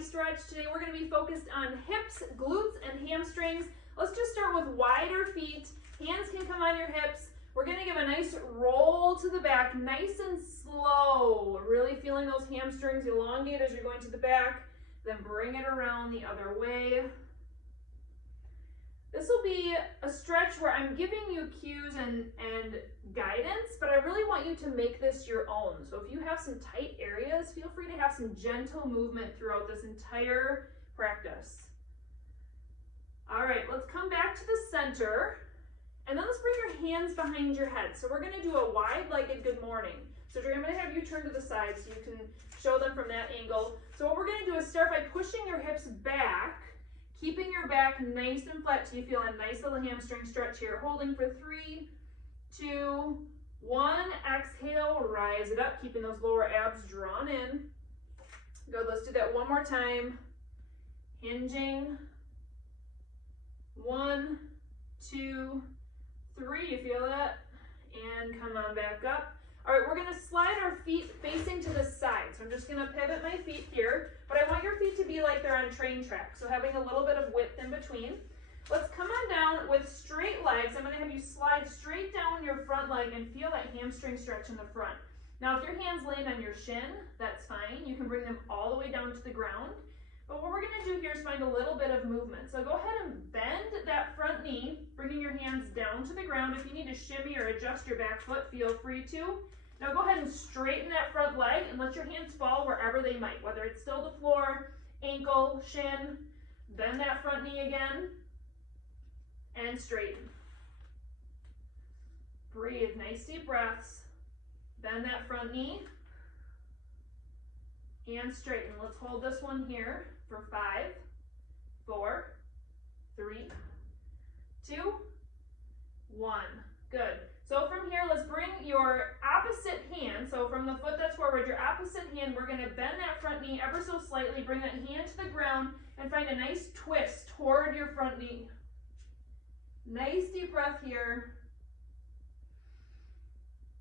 body stretch. Today we're going to be focused on hips, glutes, and hamstrings. Let's just start with wider feet. Hands can come on your hips. We're going to give a nice roll to the back, nice and slow. Really feeling those hamstrings elongate as you're going to the back. Then bring it around the other way. This will be a stretch where I'm giving you cues and guidance, but I really want you to make this your own. So if you have some tight areas, feel free to have some gentle movement throughout this entire practice. All right, let's come back to the center, and then let's bring your hands behind your head. So we're gonna do a wide-legged good morning. So I'm gonna have you turn to the side so you can show them from that angle. So what we're gonna do is start by pushing your hips back, keeping your back nice and flat so you feel a nice little hamstring stretch here. Holding for 3, 2, 1. Exhale, rise it up, keeping those lower abs drawn in. Good, let's do that one more time. Hinging. 1, 2, 3. You feel that? And come on back up. All right, we're gonna slide our feet facing to the side. So I'm just gonna pivot my feet here, but I want your feet to be like they're on train tracks, so having a little bit of width in between. Let's come on down with straight legs. I'm gonna have you slide straight down your front leg and feel that hamstring stretch in the front. Now, if your hands land on your shin, that's fine. You can bring them all the way down to the ground. But what we're gonna do here is find a little bit of movement. So go ahead and bend that front knee, bringing your hands down to the ground. If you need to shimmy or adjust your back foot, feel free to. Now go ahead and straighten that front leg and let your hands fall wherever they might, whether it's still the floor, ankle, shin. Bend that front knee again and straighten. Breathe, nice deep breaths. Bend that front knee and straighten. Let's hold this one here for 5, 4, 3, 2, 1. Good. So from here, let's bring your opposite hand. So from the foot that's forward, your opposite hand, we're going to bend that front knee ever so slightly, bring that hand to the ground, and find a nice twist toward your front knee. Nice deep breath here.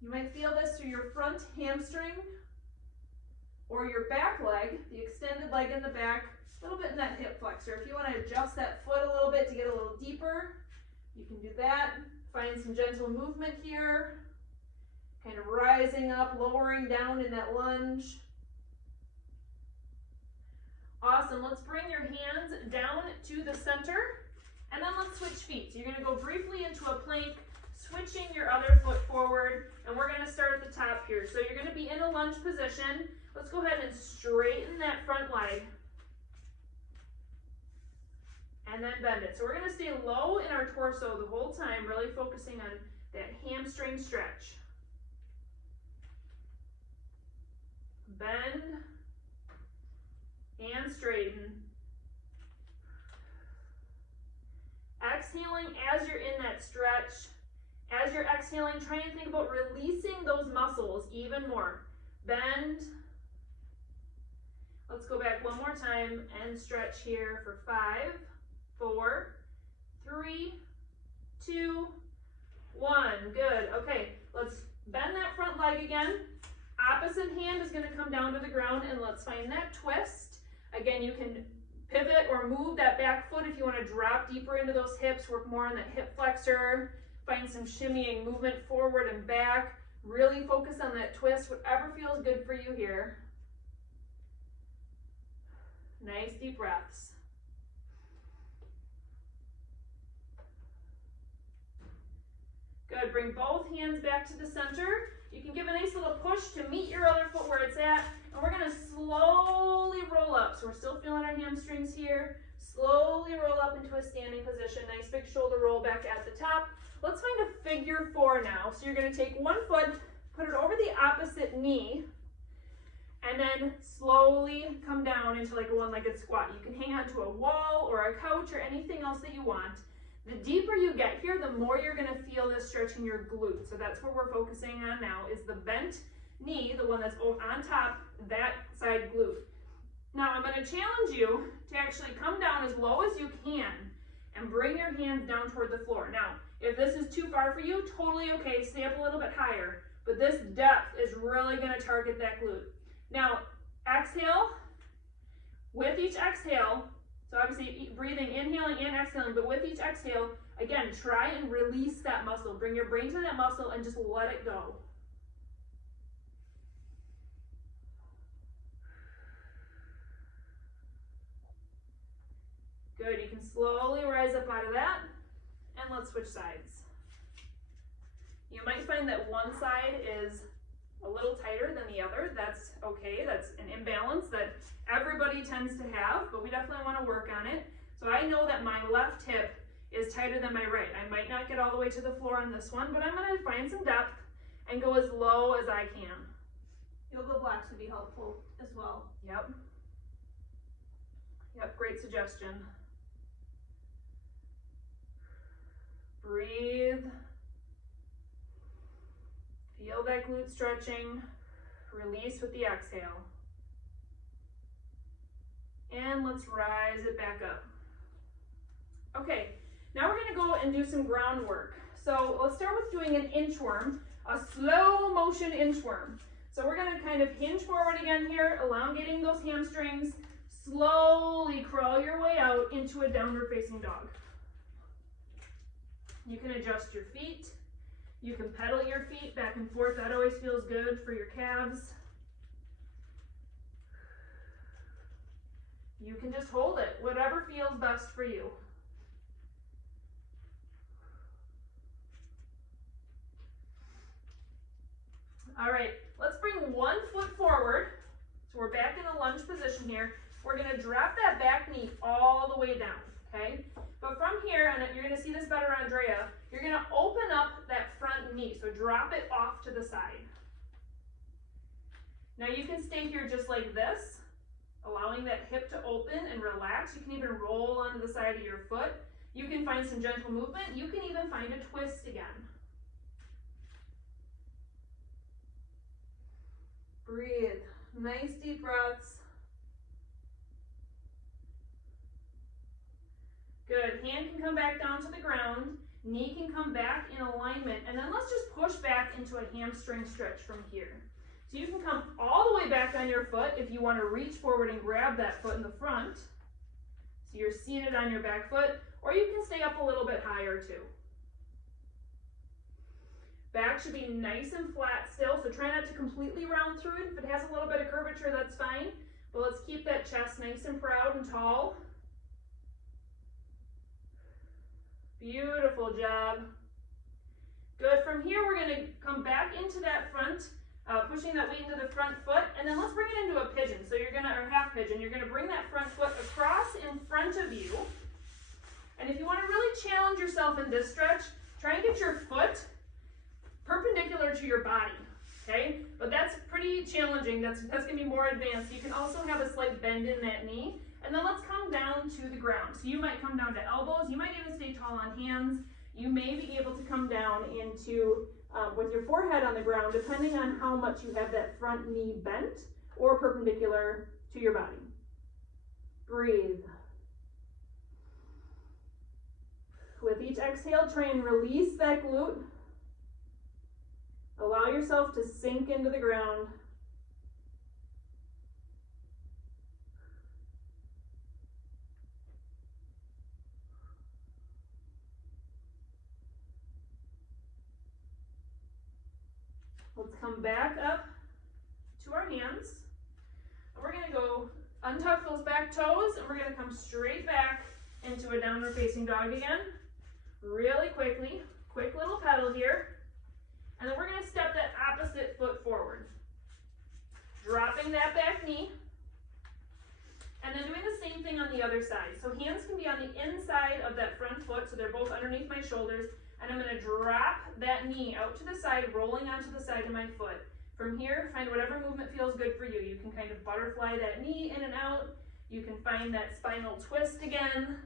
You might feel this through your front hamstring or your back leg, the extended leg in the back, a little bit in that hip flexor. If you want to adjust that foot a little bit to get a little deeper, you can do that. Find some gentle movement here, kind of rising up, lowering down in that lunge. Awesome, let's bring your hands down to the center, and then let's switch feet. So you're gonna go briefly into a plank, switching your other foot forward, and we're gonna start at the top here. So you're gonna be in a lunge position. Let's go ahead and straighten that front leg. And then bend it. So we're going to stay low in our torso the whole time, really focusing on that hamstring stretch. Bend and straighten. Exhaling as you're in that stretch. As you're exhaling, try and think about releasing those muscles even more. Bend. Let's go back one more time and stretch here for 5, 4, 3, 2, 1. Good. Okay, let's bend that front leg again. Opposite hand is going to come down to the ground, and let's find that twist. Again, you can pivot or move that back foot if you want to drop deeper into those hips, work more on that hip flexor, find some shimmying movement forward and back. Really focus on that twist, whatever feels good for you here. Nice deep breaths. Good, bring both hands back to the center. You can give a nice little push to meet your other foot where it's at, and we're gonna slowly roll up. So we're still feeling our hamstrings here. Slowly roll up into a standing position. Nice big shoulder roll back at the top. Let's find a figure 4 now. So you're gonna take one foot, put it over the opposite knee, and then slowly come down into like a one-legged squat. You can hang onto a wall or a couch or anything else that you want. The deeper you get here, the more you're gonna feel this stretch in your glutes. So that's what we're focusing on now, is the bent knee, the one that's on top, that side glute. Now I'm gonna challenge you to actually come down as low as you can and bring your hands down toward the floor. Now, if this is too far for you, totally okay, stay up a little bit higher, but this depth is really gonna target that glute. Now, exhale, With each exhale, so obviously breathing, inhaling and exhaling, but with each exhale, again, try and release that muscle. Bring your brain to that muscle and just let it go. Good, you can slowly rise up out of that, and let's switch sides. You might find that one side is a little tighter than the other. That's okay, that's an imbalance that everybody tends to have, but we definitely want to work on it. So I know that my left hip is tighter than my right. I might not get all the way to the floor on this one, but I'm going to find some depth and go as low as I can. Yoga blocks would be helpful as well. Yep. Yep, great suggestion. Breathe. Feel that glute stretching. Release with the exhale. And let's rise it back up. Okay, now we're gonna go and do some groundwork. So let's start with doing an inchworm, a slow motion inchworm. So we're gonna kind of hinge forward again here, elongating those hamstrings. Slowly crawl your way out into a downward facing dog. You can adjust your feet. You can pedal your feet back and forth. That always feels good for your calves. You can just hold it, whatever feels best for you. All right, let's bring one foot forward. So we're back in a lunge position here. We're gonna drop that back knee all the way down, okay? But from here, and you're gonna see this better on Drea, you're gonna open up that front knee. So drop it off to the side. Now you can stay here just like this, allowing that hip to open and relax. You can even roll onto the side of your foot. You can find some gentle movement. You can even find a twist again. Breathe. Nice deep breaths. Good. Hand can come back down to the ground. Knee can come back in alignment. And then let's just push back into a hamstring stretch from here. So you can come all the way back on your foot if you want to reach forward and grab that foot in the front. So you're seated on your back foot, or you can stay up a little bit higher too. Back should be nice and flat still, so try not to completely round through it. If it has a little bit of curvature, that's fine. But let's keep that chest nice and proud and tall. Beautiful job. Good. From here, we're going to come back into that front, pushing that weight into the front foot, and then let's bring it into a pigeon. So you're going to, or half pigeon, you're going to bring that front foot across in front of you. And if you want to really challenge yourself in this stretch, try and get your foot perpendicular to your body, okay? But that's pretty challenging. That's going to be more advanced. You can also have a slight bend in that knee. And then let's come down to the ground. So you might come down to elbows. You might even stay tall on hands. You may be able to come down into, with your forehead on the ground, depending on how much you have that front knee bent or perpendicular to your body. Breathe. With each exhale, try and release that glute. Allow yourself to sink into the ground. Let's come back up to our hands. And we're going to go untuck those back toes, and we're going to come straight back into a downward facing dog again. Really quickly. Quick little pedal here. And then we're going to step that opposite foot forward. Dropping that back knee. And then doing the same thing on the other side. So hands can be on the inside of that front foot, so they're both underneath my shoulders. And I'm going to drop that knee out to the side, rolling onto the side of my foot. From here, find whatever movement feels good for you. You can kind of butterfly that knee in and out. You can find that spinal twist again.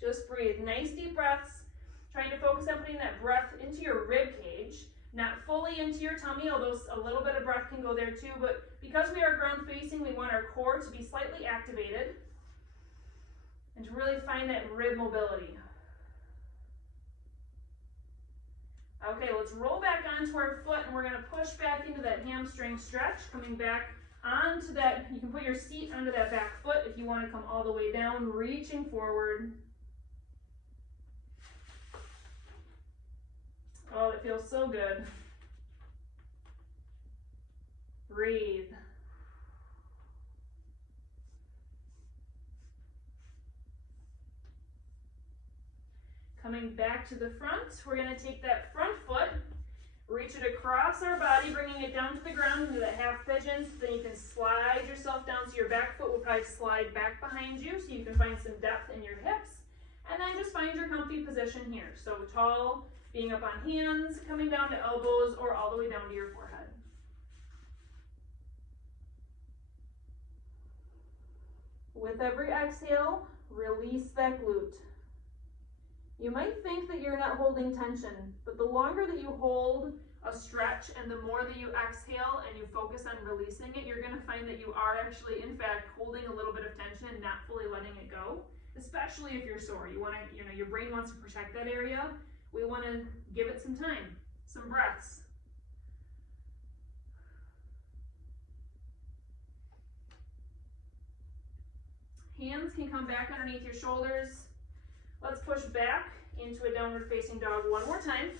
Just breathe. Nice deep breaths. Trying to focus on putting that breath into your rib cage, not fully into your tummy, although a little bit of breath can go there too. But because we are ground facing, we want our core to be slightly activated and to really find that rib mobility. Okay, let's roll back onto our foot, and we're going to push back into that hamstring stretch, coming back onto that. You can put your seat onto that back foot if you want to come all the way down, reaching forward. Oh, it feels so good. Breathe. Coming back to the front, we're going to take that front foot, reach it across our body, bringing it down to the ground into that half pigeon. So then you can slide yourself down, so your back foot will probably slide back behind you so you can find some depth in your hips. And then just find your comfy position here. So tall, being up on hands, coming down to elbows, or all the way down to your forehead. With every exhale, release that glute. You might think that you're not holding tension, but the longer that you hold a stretch and the more that you exhale and you focus on releasing it, you're going to find that you are actually, in fact, holding a little bit of tension and not fully letting it go, especially if you're sore. You want to, your brain wants to protect that area. We want to give it some time, some breaths. Hands can come back underneath your shoulders. Let's push back into a downward facing dog one more time.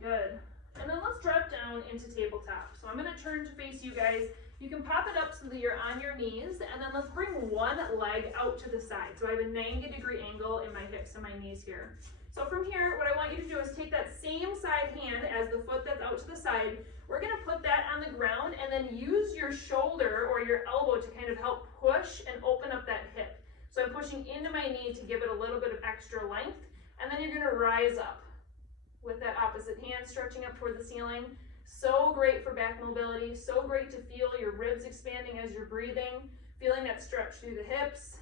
Good. And then let's drop down into tabletop. So I'm going to turn to face you guys. You can pop it up so that you're on your knees, and then let's bring one leg out to the side. So I have a 90-degree angle in my hips and my knees here. So from here, what I want you to do is take that same side hand as the foot that's out to the side. We're going to put that on the ground and then use your shoulder or your elbow to kind of help push and open up that hip. So I'm pushing into my knee to give it a little bit of extra length, and then you're going to rise up with that opposite hand stretching up toward the ceiling. So great for back mobility, so great to feel your ribs expanding as you're breathing, feeling that stretch through the hips.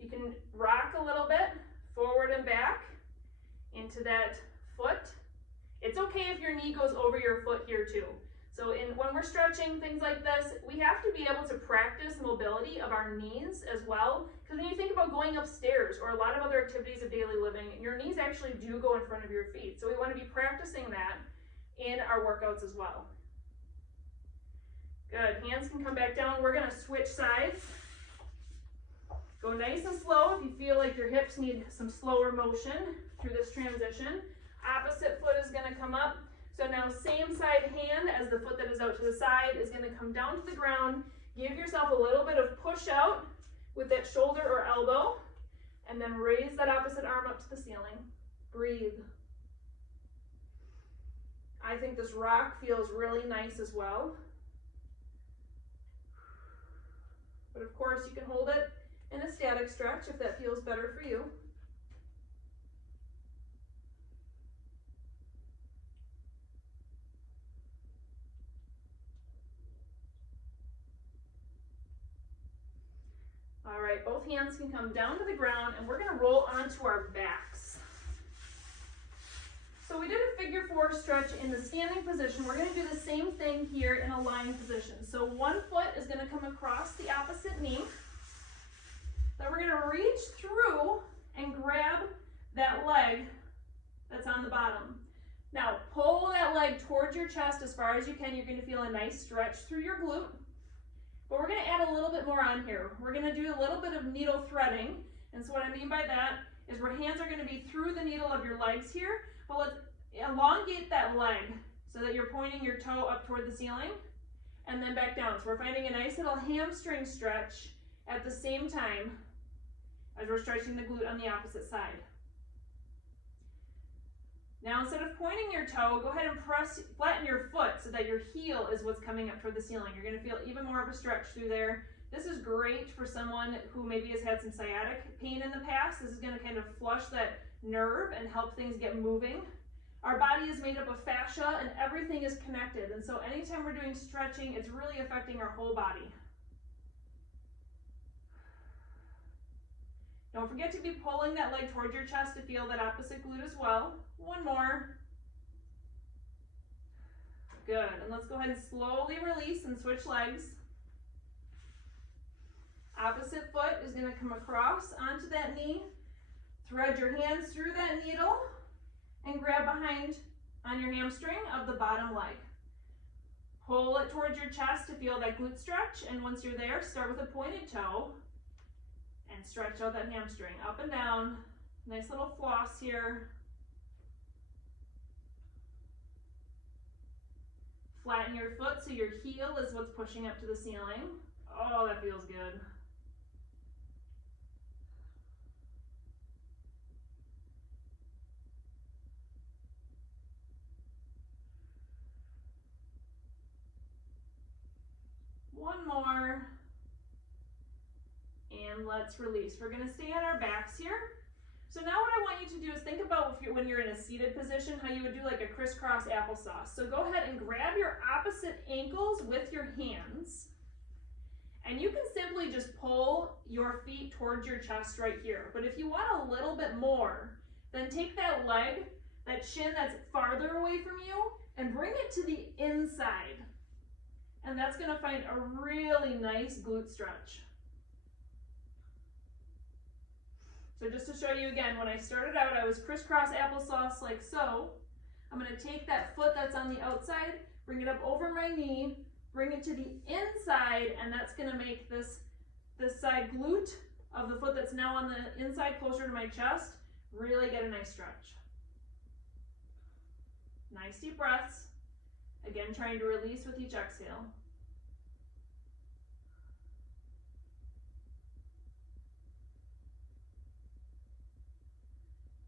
You can rock a little bit forward and back into that foot. It's okay if your knee goes over your foot here too. So when we're stretching things like this, we have to be able to practice mobility of our knees as well. Because when you think about going upstairs or a lot of other activities of daily living, your knees actually do go in front of your feet. So we want to be practicing that in our workouts as well. Good, hands can come back down. We're going to switch sides. Go nice and slow if you feel like your hips need some slower motion through this transition. Opposite foot is going to come up. So now same side hand as the foot that is out to the side is going to come down to the ground. Give yourself a little bit of push out with that shoulder or elbow, and then raise that opposite arm up to the ceiling. Breathe. I think this rock feels really nice as well. But of course you can hold it in a static stretch if that feels better for you. All right, both hands can come down to the ground, and we're going to roll onto our backs. So we did a figure 4 stretch in the standing position. We're going to do the same thing here in a lying position. So one foot is going to come across the opposite knee. Then we're going to reach through and grab that leg that's on the bottom. Now pull that leg towards your chest as far as you can. You're going to feel a nice stretch through your glute. But we're going to add a little bit more on here. We're going to do a little bit of needle threading. And so what I mean by that is where hands are going to be through the needle of your legs here. But let's elongate that leg so that you're pointing your toe up toward the ceiling and then back down. So we're finding a nice little hamstring stretch at the same time as we're stretching the glute on the opposite side. Now instead of pointing your toe, go ahead and flatten your foot so that your heel is what's coming up toward the ceiling. You're going to feel even more of a stretch through there. This is great for someone who maybe has had some sciatic pain in the past. This is going to kind of flush that nerve and help things get moving. Our body is made up of fascia and everything is connected. And so anytime we're doing stretching, it's really affecting our whole body. Don't forget to be pulling that leg towards your chest to feel that opposite glute as well. One more. Good, and let's go ahead and slowly release and switch legs. Opposite foot foot is gonna come across onto that knee. Thread your hands through that needle and grab behind on your hamstring of the bottom leg. Pull it towards your chest to feel that glute stretch, and once you're there, start with a pointed toe and stretch out that hamstring up and down. Nice little floss here. Flatten your foot so your heel is what's pushing up to the ceiling. Oh, that feels good. One more. And let's release. We're going to stay on our backs here. So now what I want you to do is think about when you're in a seated position, how you would do like a crisscross applesauce. So go ahead and grab your opposite ankles with your hands. And you can simply just pull your feet towards your chest right here. But if you want a little bit more, then take that leg, that shin that's farther away from you, and bring it to the inside. And that's going to find a really nice glute stretch. So just to show you again, when I started out, I was crisscross applesauce like so. I'm going to take that foot that's on the outside, bring it up over my knee, bring it to the inside, and that's going to make this side glute of the foot that's now on the inside closer to my chest really get a nice stretch. Nice deep breaths. Again, trying to release with each exhale.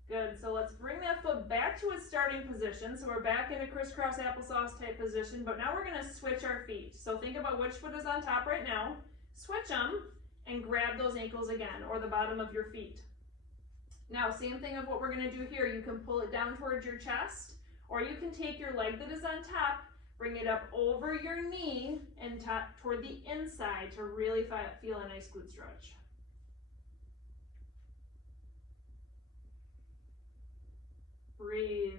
Good, so let's bring that foot back to its starting position. So we're back in a crisscross applesauce type position, but now we're gonna switch our feet. So think about which foot is on top right now, switch them, and grab those ankles again, or the bottom of your feet. Now, same thing of what we're gonna do here. You can pull it down towards your chest, or you can take your leg that is on top, bring it up over your knee, and toward the inside to really feel a nice glute stretch. Breathe.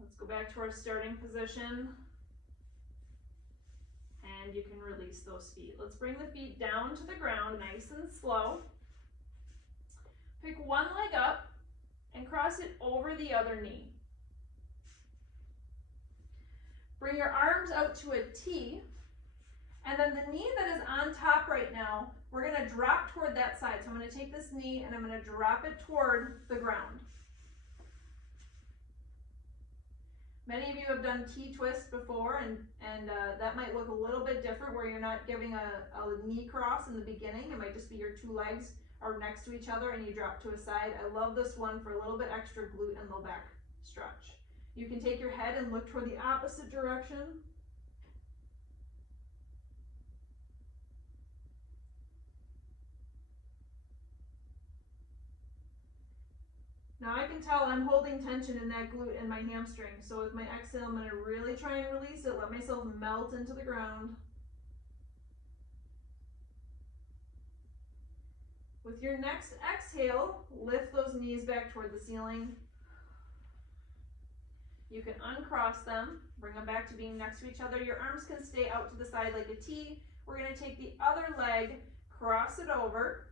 Let's go back to our starting position. And you can release those feet. Let's bring the feet down to the ground, nice and slow. Pick one leg up and cross it over the other knee. Bring your arms out to a T, and then the knee that is on top right now, we're gonna drop toward that side. So I'm gonna take this knee and I'm gonna drop it toward the ground. Many of you have done T-twists before, and that might look a little bit different where you're not giving a knee cross in the beginning. It might just be your two legs are next to each other and you drop to a side. I love this one for a little bit extra glute and low back stretch. You can take your head and look toward the opposite direction. Now I can tell I'm holding tension in that glute and my hamstring. So with my exhale, I'm going to really try and release it, let myself melt into the ground. With your next exhale, lift those knees back toward the ceiling. You can uncross them, bring them back to being next to each other. Your arms can stay out to the side like a T. We're going to take the other leg, cross it over,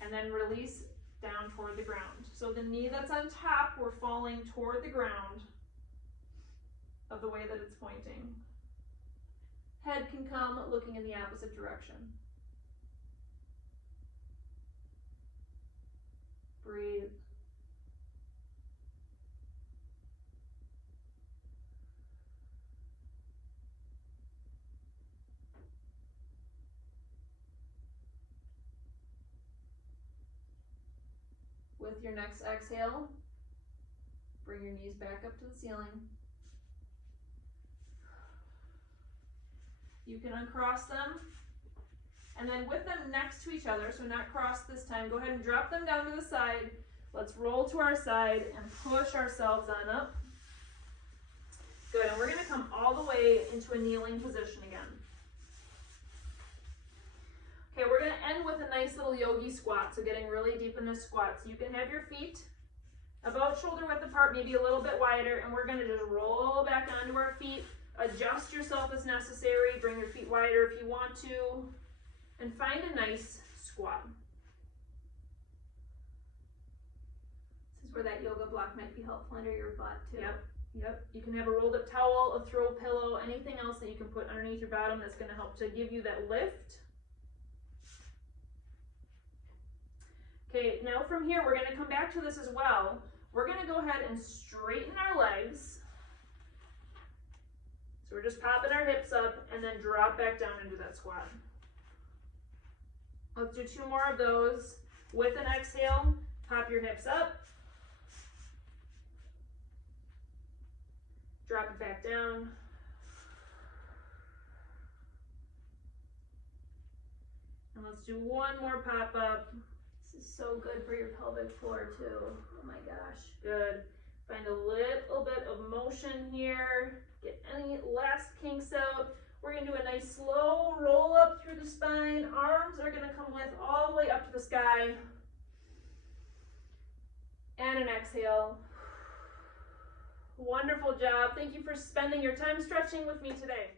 and then release down toward the ground. So the knee that's on top, we're falling toward the ground of the way that it's pointing. Head can come looking in the opposite direction. Breathe. With your next exhale, bring your knees back up to the ceiling. You can uncross them, and then with them next to each other, so not crossed this time, go ahead and drop them down to the side. Let's roll to our side and push ourselves on up. Good, and we're gonna come all the way into a kneeling position again. nice little yogi squat, so getting really deep in this squat. So you can have your feet about shoulder width apart, maybe a little bit wider, and we're gonna just roll back onto our feet. Adjust yourself as necessary, bring your feet wider if you want to, and find a nice squat. This is where that yoga block might be helpful under your butt too. Yep. You can have a rolled up towel, a throw pillow, anything else that you can put underneath your bottom that's gonna help to give you that lift. Okay, now from here, we're gonna come back to this as well. We're gonna go ahead and straighten our legs. So we're just popping our hips up and then drop back down into that squat. Let's do 2 more of those. With an exhale, pop your hips up. Drop it back down. And let's do 1 more pop up. This is so good for your pelvic floor too. Oh my gosh. Good. Find a little bit of motion here. Get any last kinks out. We're gonna do a nice slow roll up through the spine. Arms are gonna come with all the way up to the sky. And an exhale. Wonderful job. Thank you for spending your time stretching with me today.